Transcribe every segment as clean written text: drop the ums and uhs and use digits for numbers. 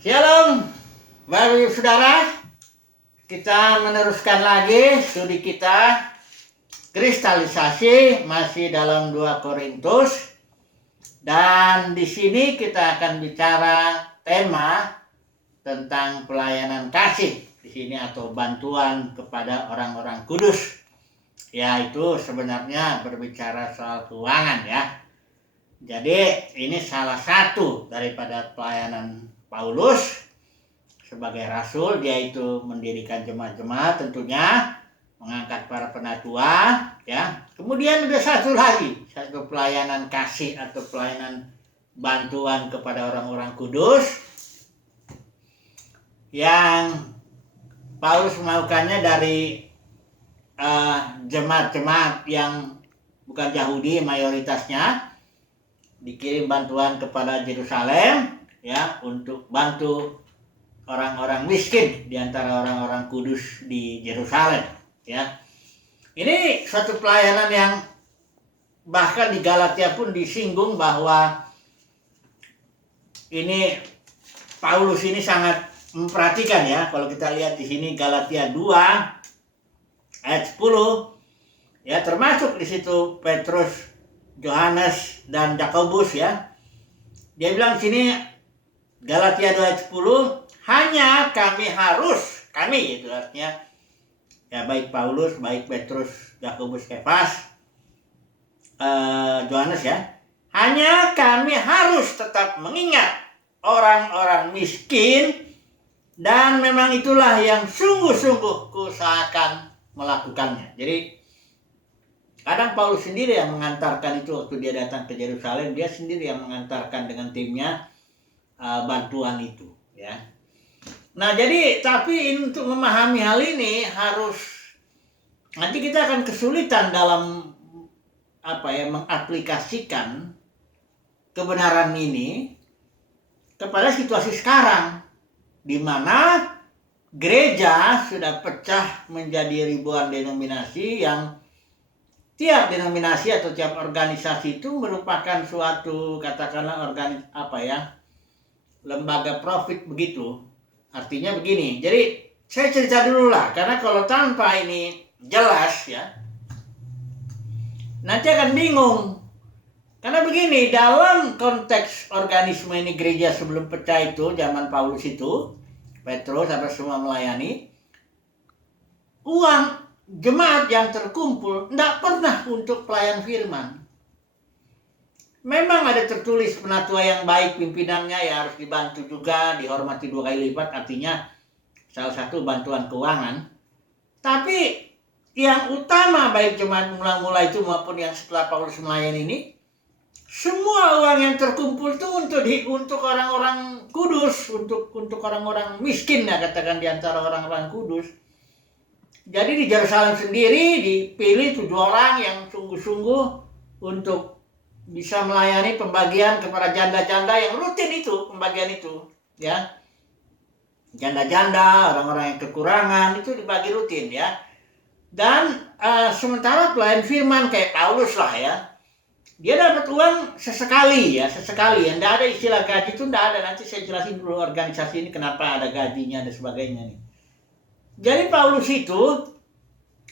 Shalom, Bapak Ibu Saudara. Kita meneruskan lagi studi kita kristalisasi masih dalam 2 Korintus. Dan di sini kita akan bicara tema tentang pelayanan kasih di sini atau bantuan kepada orang-orang kudus. Yaitu sebenarnya berbicara soal keuangan ya. Jadi ini salah satu daripada pelayanan Paulus sebagai rasul, dia itu mendirikan jemaat-jemaat tentunya, mengangkat para penatua ya. Kemudian ada satu lagi, satu pelayanan kasih atau pelayanan bantuan kepada orang-orang kudus yang Paulus melakukannya dari jemaat-jemaat yang bukan Yahudi mayoritasnya, dikirim bantuan kepada Yerusalem ya, untuk bantu orang-orang miskin di antara orang-orang kudus di Yerusalem ya. Ini suatu pelayanan yang bahkan di Galatia pun disinggung bahwa ini Paulus ini sangat memperhatikan ya. Kalau kita lihat di sini Galatia 2 ayat 10 ya, termasuk di situ Petrus, Yohanes dan Yakobus ya. Dia bilang sini Galatia 2 ayat 10, hanya kami itu artinya ya, baik Paulus, baik Petrus, Yakobus, Kefas, Yohanes ya, hanya kami harus tetap mengingat orang-orang miskin, dan memang itulah yang sungguh-sungguh kuusahakan melakukannya. Jadi kadang Paulus sendiri yang mengantarkan itu. Waktu dia datang ke Yerusalem, dia sendiri yang mengantarkan dengan timnya bantuan itu ya. Nah jadi tapi untuk memahami hal ini harus, nanti kita akan kesulitan dalam mengaplikasikan kebenaran ini kepada situasi sekarang, di mana gereja sudah pecah menjadi ribuan denominasi, yang tiap denominasi atau tiap organisasi itu merupakan suatu katakanlah lembaga profit begitu. Artinya begini, jadi saya cerita dulu lah, karena kalau tanpa ini jelas ya, nanti akan bingung. Karena begini, dalam konteks organisme ini gereja sebelum pecah itu, zaman Paulus itu, Petrus sampai semua melayani, uang jemaat yang terkumpul tidak pernah untuk pelayan firman. Memang ada tertulis penatua yang baik pimpinannya ya harus dibantu juga, dihormati 2 kali lipat, artinya salah satu bantuan keuangan. Tapi yang utama baik jemaat mula-mula itu maupun yang setelah Paulus melayani ini, semua uang yang terkumpul itu untuk orang-orang kudus, untuk orang-orang miskin ya, katakan di antara orang-orang kudus. Jadi di Yerusalem sendiri dipilih 7 orang yang sungguh-sungguh untuk bisa melayani pembagian kepada janda-janda yang rutin itu, pembagian itu ya. Janda-janda, orang-orang yang kekurangan itu dibagi rutin ya. Dan sementara pelayan firman kayak Paulus lah ya, dia dapat uang sesekali ya, sesekali. Yang tidak ada istilah gaji itu, tidak ada. Nanti saya jelasin dulu organisasi ini kenapa ada gajinya dan sebagainya nih. Jadi Paulus itu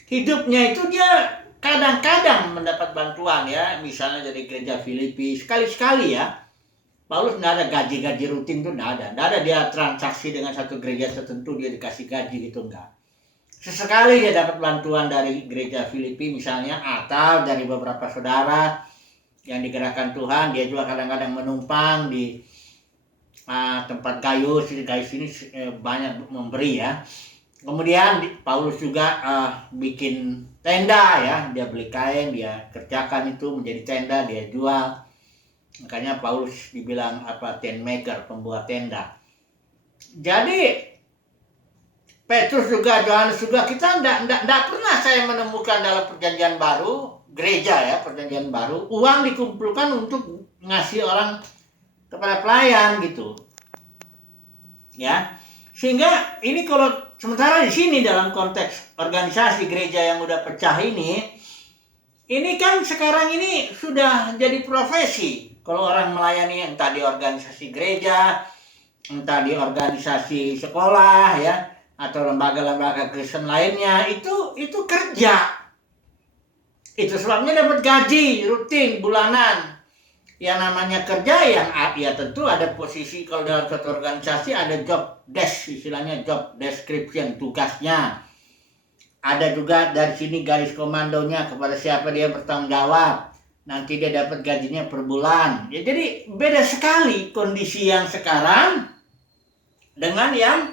hidupnya itu dia kadang-kadang mendapat bantuan ya, misalnya dari gereja Filipi sekali-sekali ya. Paulus tidak ada gaji-gaji rutin tuh, tidak ada dia transaksi dengan satu gereja tertentu dia dikasih gaji gitu, enggak. Sesekali dia dapat bantuan dari gereja Filipi misalnya, atau dari beberapa saudara yang digerakkan Tuhan. Dia juga kadang-kadang menumpang di tempat Gaius ini banyak memberi ya. Kemudian Paulus juga bikin tenda ya, dia beli kain, dia kerjakan itu menjadi tenda, dia jual. Makanya Paulus dibilang tent maker, pembuat tenda. Jadi Petrus juga, Yohanes juga, kita enggak pernah saya menemukan dalam perjanjian baru, gereja ya, perjanjian baru, uang dikumpulkan untuk ngasih orang kepada pelayan gitu. Ya. Sehingga ini kalau sementara di sini dalam konteks organisasi gereja yang udah pecah ini kan sekarang ini sudah jadi profesi. Kalau orang melayani entah di organisasi gereja entah di organisasi sekolah ya atau lembaga-lembaga Kristen lainnya, itu kerja. Itu sebabnya dapat gaji rutin bulanan. Yang namanya kerja yang ya tentu ada posisi, kalau dalam suatu organisasi ada job desk, istilahnya job description, tugasnya. Ada juga dari sini garis komandonya kepada siapa dia bertanggung jawab. Nanti dia dapat gajinya per bulan. Ya, jadi beda sekali kondisi yang sekarang dengan yang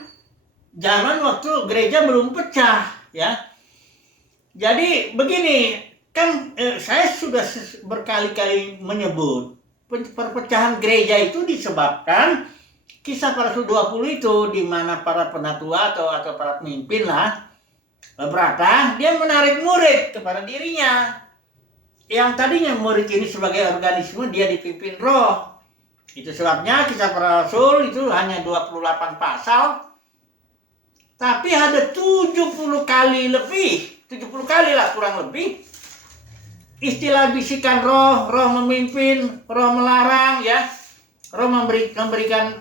zaman waktu gereja belum pecah ya. Jadi begini, kan saya sudah berkali-kali menyebut perpecahan gereja itu disebabkan Kisah para Rasul 20 itu, di mana para penatua atau para pemimpin lah beberapa, dia menarik murid kepada dirinya. Yang tadinya murid ini sebagai organisme, dia dipimpin roh. Itu sebabnya Kisah para Rasul itu hanya 28 pasal, tapi ada 70 kali lebih, 70 kali lah kurang lebih, istilah bisikan roh, roh memimpin, roh melarang ya, roh memberikan,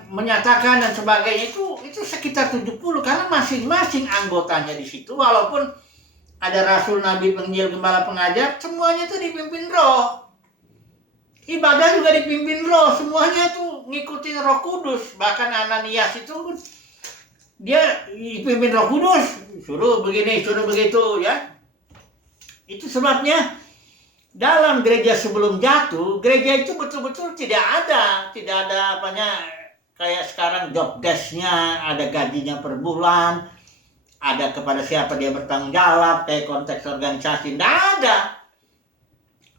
menyatakan dan sebagainya, itu sekitar 70, karena masing-masing anggotanya di situ, walaupun ada rasul, nabi, penginjil, gembala, pengajar, semuanya itu dipimpin roh. Ibadah juga dipimpin roh, semuanya tuh ngikutin Roh Kudus. Bahkan Ananias itu dia dipimpin Roh Kudus, suruh begini, suruh begitu ya. Itu sebabnya dalam gereja sebelum jatuh, gereja itu betul-betul tidak ada apanya kayak sekarang job desk-nya, ada gajinya per bulan, ada kepada siapa dia bertanggung jawab, kayak konteks organisasi, tidak ada.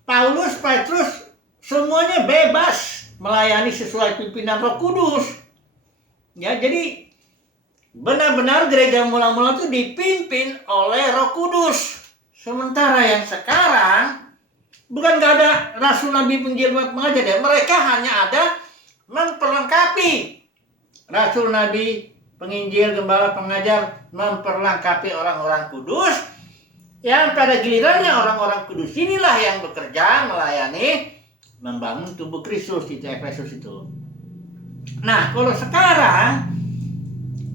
Paulus, Petrus, semuanya bebas melayani sesuai pimpinan Roh Kudus. Ya, jadi benar-benar gereja mula-mula itu dipimpin oleh Roh Kudus. Sementara yang sekarang bukan gak ada rasul, nabi, penginjil, pengajar ya. Mereka hanya ada memperlengkapi. Rasul, nabi, penginjil, gembala, pengajar memperlengkapi orang-orang kudus. Yang pada gilirannya orang-orang kudus inilah yang bekerja melayani, membangun tubuh Kristus, itu Efesus itu. Nah, kalau sekarang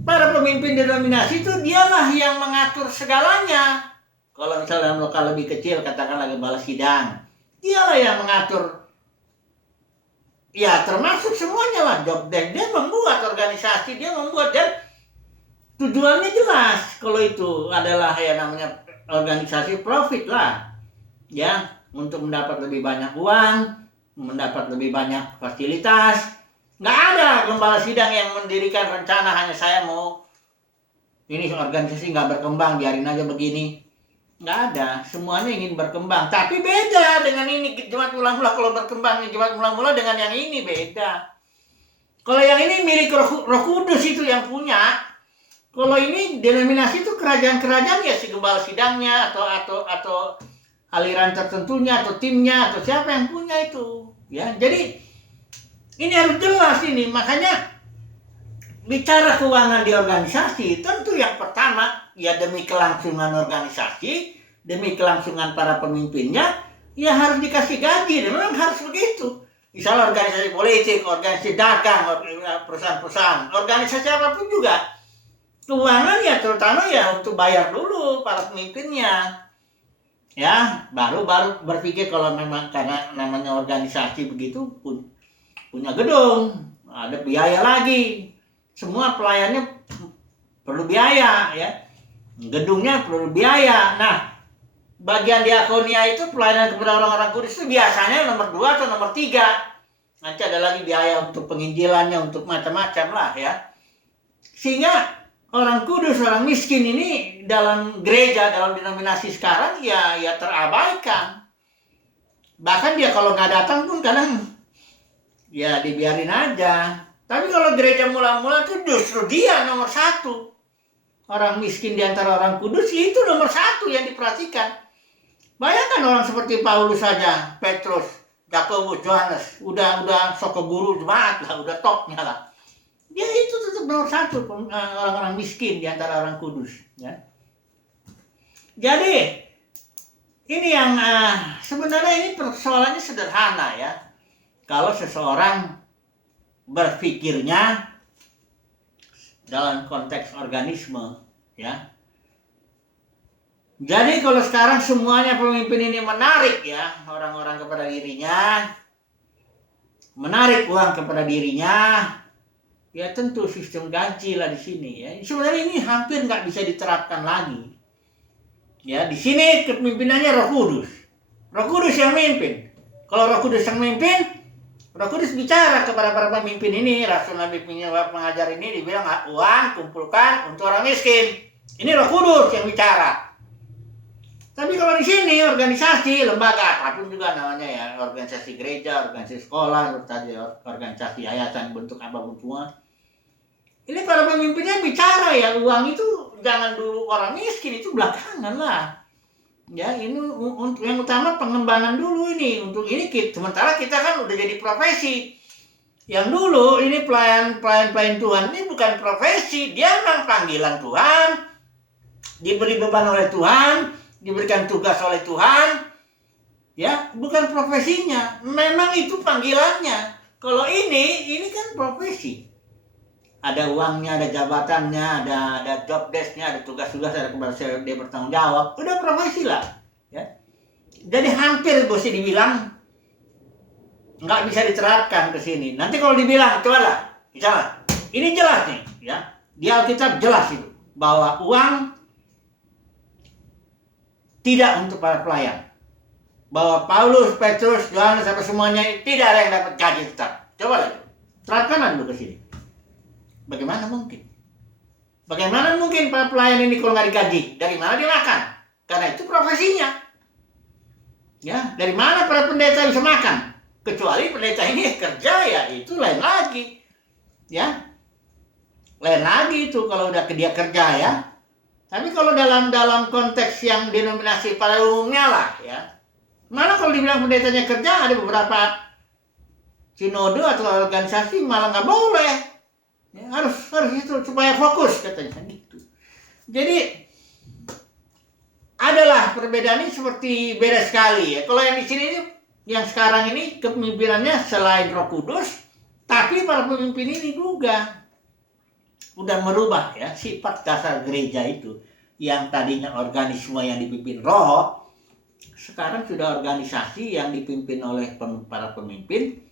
para pemimpin denominasi itu dialah yang mengatur segalanya. Kalau misalnya dalam lokal lebih kecil, katakanlah gembala sidang, dialah yang mengatur. Ya, termasuk semuanya lah, job desk. Dia membuat organisasi, dia membuat, dan tujuannya jelas. Kalau itu adalah ya namanya organisasi profit lah, ya, untuk mendapat lebih banyak uang, mendapat lebih banyak fasilitas. Nggak ada gembala sidang yang mendirikan rencana hanya saya mau ini organisasi nggak berkembang, biarin aja begini. Nggak ada, semuanya ingin berkembang. Tapi beda dengan ini, jemaat mula-mula kalau berkembang, jemaat mula-mula dengan yang ini beda. Kalau yang ini milik Roh Kudus itu yang punya. Kalau ini denominasi itu kerajaan-kerajaan ya, si gembala sidangnya atau aliran tertentunya atau timnya atau siapa yang punya itu. Ya, jadi ini harus jelas ini. Makanya bicara keuangan di organisasi, tentu yang pertama ya demi kelangsungan organisasi, demi kelangsungan para pemimpinnya, ya harus dikasih gaji. Dan memang harus begitu. Misalnya organisasi politik, organisasi dagang, perusahaan-perusahahaan, organisasi apapun juga, keuangan ya terutama ya untuk bayar dulu para pemimpinnya. Ya, baru berpikir kalau memang karena namanya organisasi begitu punya gedung, ada biaya lagi. Semua pelayannya perlu biaya ya. Gedungnya perlu biaya. Nah, bagian diakonia itu pelayanan kepada orang-orang kudus itu biasanya nomor 2 atau nomor 3. Nanti ada lagi biaya untuk penginjilannya, untuk macam-macam lah ya. Sehingga orang kudus, orang miskin ini dalam gereja, dalam denominasi sekarang ya terabaikan. Bahkan dia kalau nggak datang pun kadang ya dibiarin aja. Tapi kalau gereja mula-mula itu justru dia nomor 1. Orang miskin di antara orang kudus itu nomor 1 yang diperhatikan. Bayangkan orang seperti Paulus saja, Petrus, Yakobus, Yohanes, udah soko guru jemaat lah, udah topnya lah. Dia itu tetap nomor 1 orang-orang miskin di antara orang kudus. Ya. Jadi ini yang sebenarnya ini persoalannya sederhana ya. Kalau seseorang berpikirnya dalam konteks organisme, ya. Jadi kalau sekarang semuanya pemimpin ini menarik ya orang-orang kepada dirinya, menarik uang kepada dirinya, ya tentu sistem gaji lah di sini ya. Sebenarnya ini hampir nggak bisa diterapkan lagi. Ya di sini kepemimpinannya Roh Kudus. Roh Kudus yang memimpin. Kalau Roh Kudus yang memimpin, Roh Kudus bicara kepada para pemimpin ini, Rasul Nabi pengajar ini dibilang uang kumpulkan untuk orang miskin. Ini Roh Kudus yang bicara. Tapi kalau di sini organisasi, lembaga, apapun juga namanya ya, organisasi gereja, organisasi sekolah, tadi organisasi yayasan bentuk apapun semua. Ini para pemimpinnya bicara ya, uang itu jangan dulu orang miskin, itu belakangan lah. Ya, ini untuk yang utama pengembangan dulu ini. Untuk ini sementara kita kan udah jadi profesi. Yang dulu ini pelayan Tuhan ini bukan profesi, dia memang panggilan Tuhan, diberi beban oleh Tuhan, diberikan tugas oleh Tuhan, ya bukan profesinya, memang itu panggilannya. Kalau ini kan profesi, ada uangnya, ada jabatannya, ada job desk-nya, ada tugas-tugas, ada keberhasilan dia bertanggung jawab, udah profesi lah, ya. Jadi hampir bisa dibilang nggak bisa diterapkan ke sini. Nanti kalau dibilang, coba lah, misalnya, ini jelas nih, ya di Alkitab jelas itu bahwa uang tidak untuk para pelayan. Bahwa Paulus, Petrus, Yohanes, sampai semuanya tidak ada yang dapat gaji tetap. Coba lagi, terapkan dulu ke sini. Bagaimana mungkin? Bagaimana mungkin para pelayan ini kalau nggak digaji? Dari mana dia makan? Karena itu profesinya. Ya, dari mana para pendeta bisa makan? Kecuali pendeta ini kerja ya, itu lain lagi. Ya, lain lagi itu kalau udah dia kerja ya. Tapi kalau dalam konteks yang denominasi pada umumnya lah ya. Mana kalau dibilang pendetanya kerja, ada beberapa sinode atau organisasi malah nggak boleh. Ya, harus itu supaya fokus katanya gitu. Jadi adalah perbedaan ini seperti beda sekali ya. Kalau yang di sini yang sekarang ini kepemimpinannya selain Roh Kudus, tapi para pemimpin ini juga udah merubah ya sifat dasar gereja itu, yang tadinya organisme yang dipimpin Roh, sekarang sudah organisasi yang dipimpin oleh para pemimpin.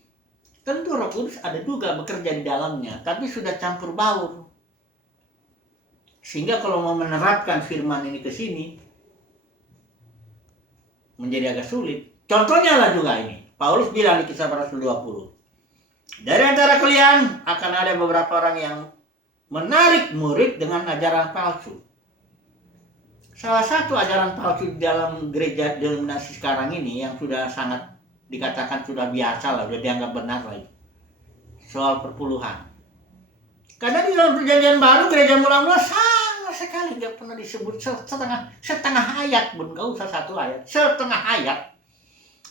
Tentu Roh Kudus ada juga bekerja di dalamnya, tapi sudah campur baur, sehingga kalau mau menerapkan firman ini ke sini menjadi agak sulit. Contohnya lah juga ini, Paulus bilang di Kisah Para Rasul 20, dari antara kalian akan ada beberapa orang yang menarik murid dengan ajaran palsu. Salah satu ajaran palsu di dalam gereja denominasi sekarang ini yang sudah sangat dikatakan sudah biasa lah, sudah dianggap benar lah itu, soal perpuluhan. Karena di dalam perjanjian baru gereja mula-mula sama sekali nggak pernah disebut setengah ayat pun, nggak usah satu ayat, setengah ayat.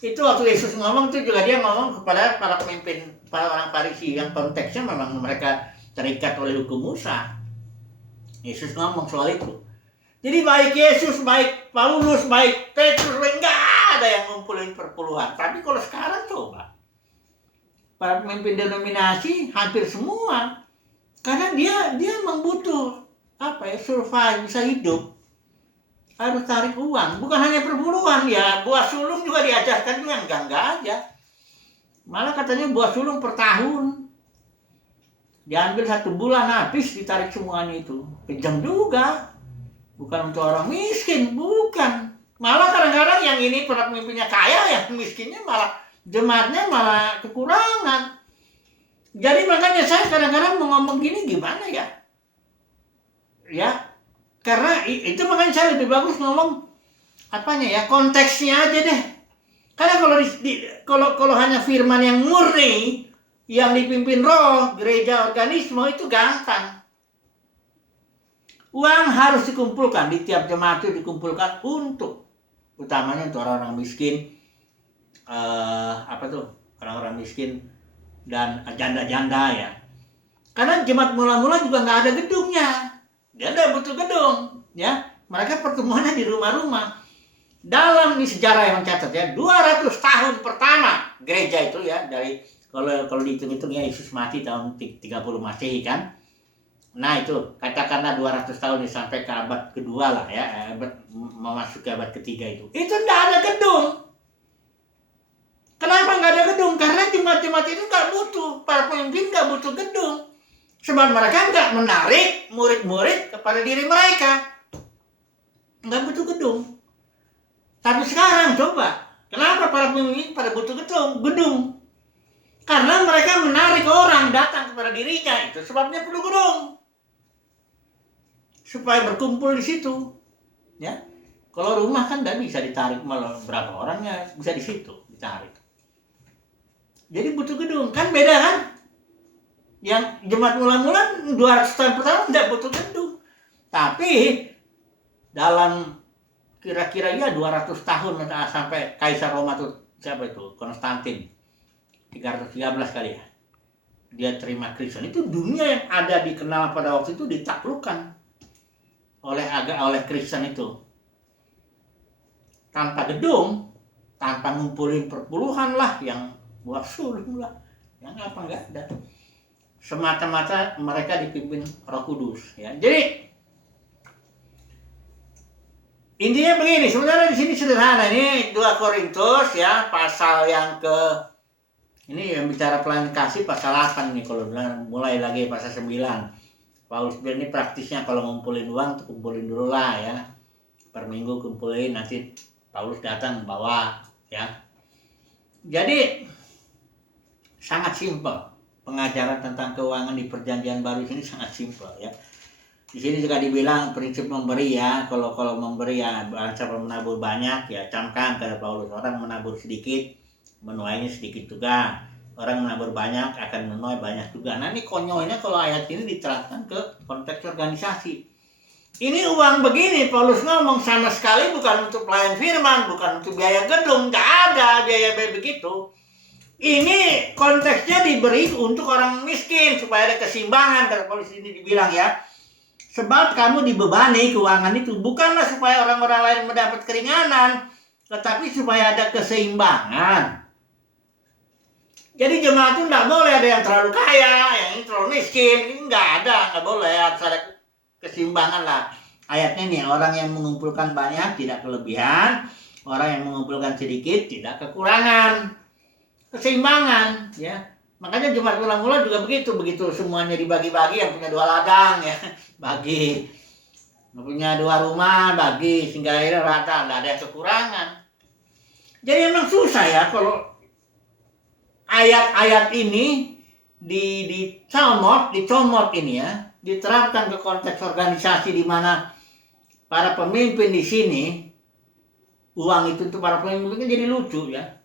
Itu waktu Yesus ngomong itu juga dia ngomong kepada para pemimpin, para orang Farisi yang konteksnya memang mereka terikat oleh hukum Musa. Yesus ngomong soal itu. Jadi baik Yesus, baik Paulus, baik Petrus, enggak ada yang ngumpulin perpuluhan. Tapi kalau sekarang coba, para pemimpin denominasi hampir semua, karena dia membutuh survive, bisa hidup, harus tarik uang. Bukan hanya perpuluhan ya, buah sulung juga diajarkan juga enggak aja. Malah katanya buah sulung per tahun. Diambil 1 bulan habis ditarik semuanya itu. Kejam juga. Bukan untuk orang miskin, bukan. Malah kadang-kadang yang ini para pemimpinnya kaya, yang miskinnya malah jemaatnya malah kekurangan. Jadi makanya saya kadang-kadang mau ngomong gini gimana ya? Ya, karena itu makanya saya lebih bagus ngomong konteksnya aja deh. Karena kalau hanya firman yang murni, yang dipimpin Roh, gereja organisme itu gampang. Uang harus dikumpulkan, di tiap jemaat itu dikumpulkan untuk, utamanya untuk orang-orang miskin, orang-orang miskin dan janda-janda ya. Karena jemaat mula-mula juga nggak ada gedungnya, dia nggak butuh gedung, ya. Mereka pertemuannya di rumah-rumah. Dalam sejarah yang mencatat ya, 200 tahun pertama gereja itu ya, dari kalau dihitung-hitung ya Yesus mati tahun 30 Masehi kan. Nah itu katakanlah 200 tahun sampai ke abad kedua lah ya, memasuki abad ketiga itu tidak ada gedung. Kenapa nggak ada gedung? Karena jemaat-jemaat itu nggak butuh, para pemimpin nggak butuh gedung, sebab mereka nggak menarik murid-murid kepada diri mereka, nggak butuh gedung. Tapi sekarang coba, kenapa para pemimpin pada butuh gedung? Karena mereka menarik orang datang kepada dirinya, itu sebabnya perlu gedung. Supaya berkumpul di situ, ya. Kalau rumah kan tidak bisa ditarik, malah berapa orangnya bisa di situ ditarik. Jadi butuh gedung, kan beda kan? Yang jemaat mula-mula 200 tahun pertama tidak butuh gedung. Tapi dalam kira-kira ya 200 tahun sampai Kaisar Roma itu siapa itu? Konstantin. 313 kali ya. Dia terima Kristen. Itu dunia yang ada dikenal pada waktu itu ditaklukkan oleh Kristen itu. Tanpa gedung, tanpa ngumpulin perpuluhan lah yang buat sulung lah, yang apa nggak ada. Semata-mata mereka dipimpin Roh Kudus ya. Jadi intinya begini, sebenarnya di sini sederhana. Ini 2 Korintus ya, pasal yang ini yang bicara pelayanan kasih pasal 8 nih, kalau mulai lagi pasal 9. Paulus bilang ini praktisnya kalau ngumpulin uang, kumpulin dulu lah ya. Per minggu kumpulin, nanti Paulus datang bawa ya. Jadi sangat simpel. Pengajaran tentang keuangan di Perjanjian Baru ini sangat simpel ya. Di sini juga dibilang prinsip memberi ya. Kalau memberi ya, siapa menabur banyak ya camkan kata Paulus. Orang menabur sedikit, menuainya sedikit juga. Orang menabur banyak akan menuai banyak juga. Nah ini konyolnya kalau ayat ini diterapkan ke konteks organisasi. Ini uang begini, Paulus ngomong sama sekali bukan untuk pelayan firman, bukan untuk biaya gedung, nggak ada biaya begitu. Ini konteksnya diberi untuk orang miskin supaya ada keseimbangan, kata Paulus ini dibilang ya. Sebab kamu dibebani keuangan itu bukanlah supaya orang-orang lain mendapat keringanan, tetapi supaya ada keseimbangan. Jadi jemaat itu nggak boleh ada yang terlalu kaya, yang ini terlalu miskin, ini nggak boleh, harus ada keseimbangan lah. Ayatnya nih, orang yang mengumpulkan banyak tidak kelebihan, orang yang mengumpulkan sedikit tidak kekurangan. Keseimbangan ya. Makanya jemaat mula-mula juga begitu semuanya dibagi-bagi, yang punya 2 ladang ya bagi, yang punya 2 rumah bagi, sehingga akhirnya rata, nggak ada yang kekurangan. Jadi emang susah ya kalau ayat-ayat ini dicomot ini ya, diterapkan ke konteks organisasi di mana para pemimpin di sini, uang itu untuk para pemimpin jadi lucu ya.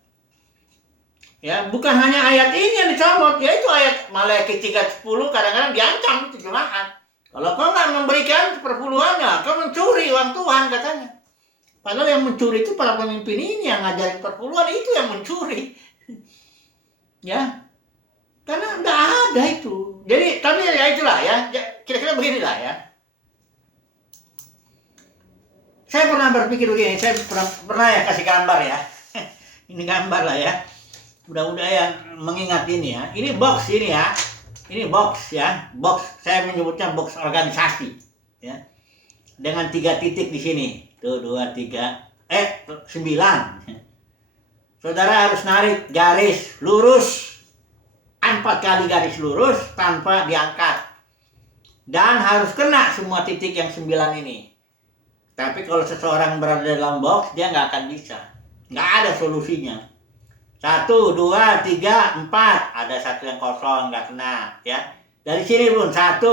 Ya, bukan hanya ayat ini yang dicomot, yaitu ayat Maleakhi 3:10 kadang-kadang diancam itu jemaat. Kalau kau nggak memberikan perpuluhannya, kau mencuri uang Tuhan katanya. Padahal yang mencuri itu para pemimpin ini yang ngajarin perpuluhan, itu yang mencuri. Ya, karena nggak ada itu. Jadi, tapi ya itulah ya, kira-kira beginilah ya. Saya pernah berpikir begini, saya pernah ya kasih gambar ya. Ini gambar lah ya. Mudah-mudahan mengingat ini ya. Ini box ini ya. Ini box ya. Box, saya menyebutnya box organisasi ya. Dengan 3 titik di sini. Tuh 2, 3, 9. Saudara harus narik garis lurus 4 kali garis lurus tanpa diangkat. Dan harus kena semua titik yang 9 ini. Tapi kalau seseorang berada dalam box, dia nggak akan bisa. Nggak ada solusinya. 1, 2, 3, 4. Ada 1 yang kosong, nggak kena ya. Dari sini pun 1.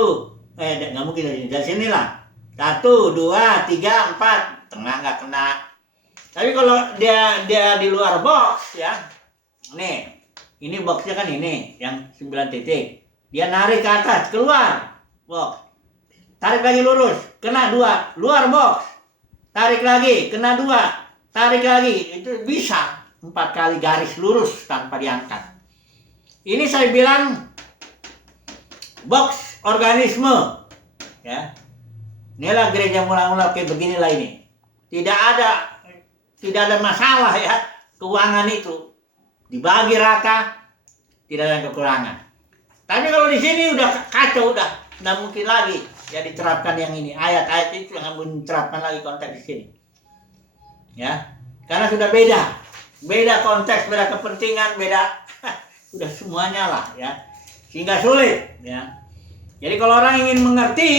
Nggak mungkin dari sini. Dari sinilah. 1, 2, 3, 4. Tengah nggak kena. Tapi kalau dia di luar box ya. Nih. Ini boxnya kan ini. Yang 9 titik. Dia narik ke atas. Keluar. Box. Tarik lagi lurus. Kena 2. Luar box. Tarik lagi. Kena 2. Tarik lagi. Itu bisa. 4 kali garis lurus tanpa diangkat. Ini saya bilang box organisme ya. Inilah gereja mula-mula kayak beginilah ini. Tidak ada masalah ya. Keuangan itu dibagi rata, tidak ada kekurangan. Tapi kalau di sini udah kacau, udah nggak mungkin lagi ya diterapkan yang ini. Ayat-ayat itu yang diterapkan lagi konteks di sini. Ya, karena sudah beda konteks, beda kepentingan, beda sudah semuanya lah ya, sehingga sulit ya. Jadi kalau orang ingin mengerti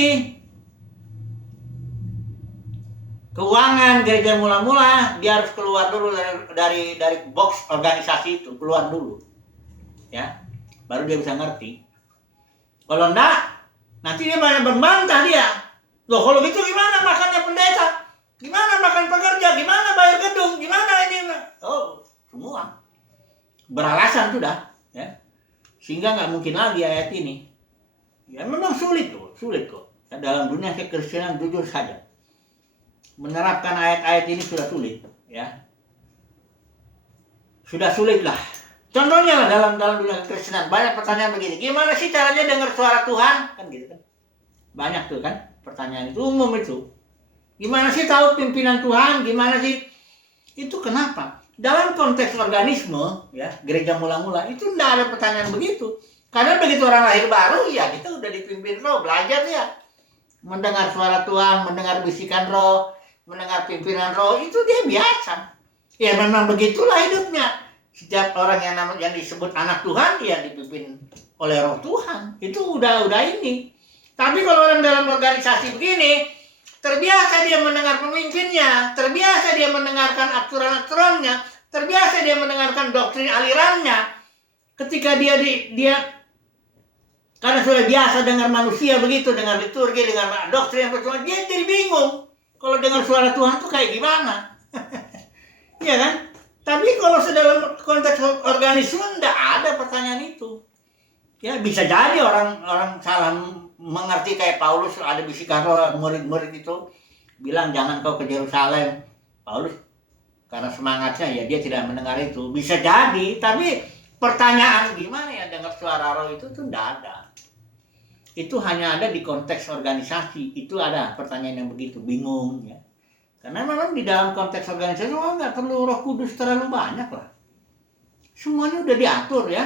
keuangan gereja mula-mula, dia harus keluar dulu dari box organisasi itu, keluar dulu ya, baru dia bisa ngerti. Kalau enggak, nanti dia banyak membantah dia. Loh kalau gitu gimana makannya pendeta? Gimana makan pekerja? Gimana bayar gedung? Gimana ini? Oh, semua beralasan sudah, ya. Sehingga nggak mungkin lagi ayat ini. Ya memang sulit kok. Dalam dunia kekristenan jujur saja, menerapkan ayat-ayat ini sudah sulit, ya. Sudah sulit lah. Contohnya lah dalam dunia kekristenan banyak pertanyaan begini. Gimana sih caranya dengar suara Tuhan? Kan gitu kan. Banyak tuh kan pertanyaan itu, umum itu. Gimana sih tahu pimpinan Tuhan? Gimana sih? Itu kenapa? Dalam konteks organisme, ya, gereja mula-mula itu tidak ada pertanyaan begitu. Karena begitu orang lahir baru, ya kita udah dipimpin roh, belajar ya. Mendengar suara Tuhan, mendengar bisikan roh, mendengar pimpinan roh, itu dia biasa. Ya memang begitulah hidupnya. Setiap orang yang disebut anak Tuhan, ya dipimpin oleh roh Tuhan. Itu udah ini. Tapi kalau orang dalam organisasi begini, terbiasa dia mendengar pemimpinnya, terbiasa dia mendengarkan aturan-aturannya, terbiasa dia mendengarkan doktrin alirannya. Ketika dia karena sudah biasa dengar manusia begitu, dengar liturgi, dengar doktrin yang percuma, dia jadi bingung. Kalau dengar suara Tuhan tuh kayak gimana? Iya kan? Tapi kalau dalam konteks organisme tidak ada pertanyaan itu. Ya bisa jadi orang salah mengerti kayak Paulus, ada bisikan roh, murid-murid itu bilang jangan kau ke Yerusalem. Paulus karena semangatnya ya dia tidak mendengar itu. Bisa jadi, tapi pertanyaan gimana ya dengar suara roh itu tuh tidak ada. Itu hanya ada di konteks organisasi. Itu ada pertanyaan yang begitu, bingung ya. Karena memang di dalam konteks organisasi nggak perlu Roh Kudus terlalu banyak lah. Semuanya udah diatur ya.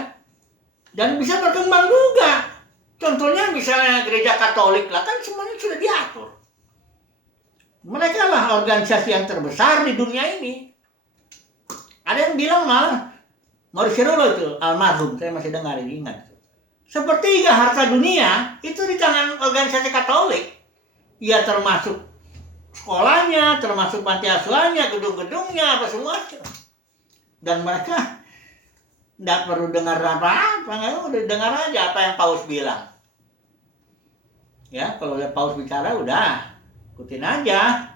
Dan bisa berkembang juga. Contohnya misalnya gereja Katolik lah, kan semuanya sudah diatur. Mereka lah organisasi yang terbesar di dunia ini. Ada yang bilang malah, Maurice Cerullo itu, almarhum, saya masih dengar ini, ingat. Sepertiga harta dunia itu di tangan organisasi Katolik. Ya termasuk sekolahnya, termasuk panti asuhannya, gedung-gedungnya, apa semua. Dan mereka tidak perlu dengar apa-apa, udah dengar aja apa yang Paus bilang. Ya, kalau lihat Paus bicara udah ikutin aja.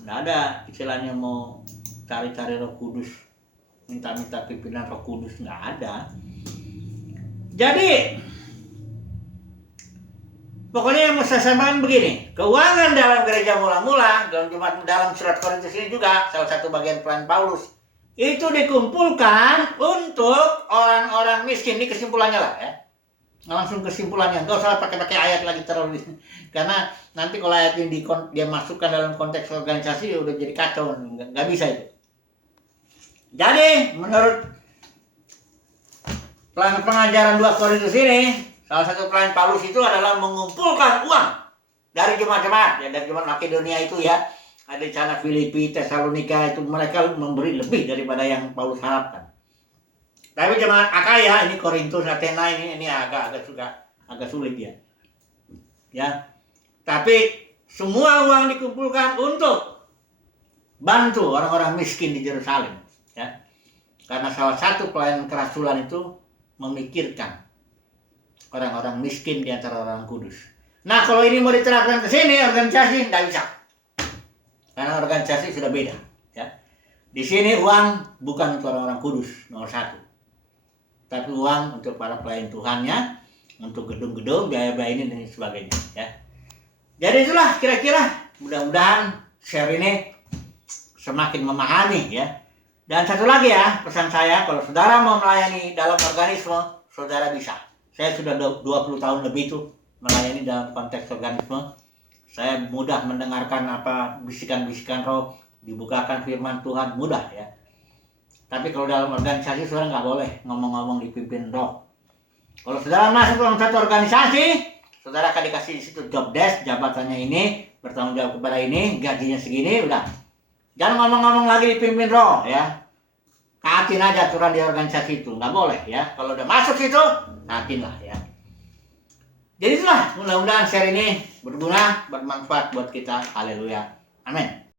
Nggak ada istilahnya mau cari-cari Roh Kudus, minta-minta pimpinan Roh Kudus, nggak ada. Jadi pokoknya yang mau saya sampaikan begini, keuangan dalam gereja mula-mula, dalam surat Korintus ini juga salah satu bagian peran Paulus, itu dikumpulkan untuk orang-orang miskin. Ini kesimpulannya lah ya. Langsung kesimpulannya, nggak usah pakai ayat lagi terlalu, karena nanti kalau ayat ini dia masukkan dalam konteks organisasi udah jadi kacau, nggak bisa itu. Jadi menurut pengajaran 2 Korintus ini, salah satu pelayan Paulus itu adalah mengumpulkan uang dari jemaat-jemaat, ya, dari jemaat Makedonia itu ya, ada di sana Filipi, Tesalonika, itu mereka memberi lebih daripada yang Paulus harapkan. Tapi jemaat Akaya, ini Korintus, Athena ini agak sulit ya. Ya. Tapi semua uang dikumpulkan untuk bantu orang-orang miskin di Yerusalem, ya. Karena salah satu pelayanan kerasulan itu memikirkan orang-orang miskin di antara orang kudus. Nah, kalau ini mau diterapkan ke sini organisasi tidak bisa. Karena organisasi sudah beda, ya. Di sini uang bukan untuk orang-orang kudus nomor 1. Tapi uang untuk para pelayan Tuhannya, untuk gedung-gedung, biaya-biaya ini dan sebagainya, ya. Jadi itulah kira-kira, mudah-mudahan share ini semakin memahami ya. Dan satu lagi ya, pesan saya, kalau saudara mau melayani dalam organisme, saudara bisa. Saya sudah 20 tahun lebih itu melayani dalam konteks organisme. Saya mudah mendengarkan apa bisikan-bisikan roh, dibukakan firman Tuhan, mudah ya. Tapi kalau dalam organisasi, saudara nggak boleh ngomong-ngomong dipimpin roh. Kalau saudara masuk dalam satu organisasi, saudara akan dikasih di situ job desk, jabatannya ini, bertanggung jawab kepada ini, gajinya segini, udah. Jangan ngomong-ngomong lagi dipimpin roh ya. Taatin aja aturan di organisasi itu, nggak boleh ya. Kalau udah masuk situ, taatin lah ya. Jadi itulah, mudah-mudahan share ini berguna, bermanfaat buat kita. Haleluya. Amin.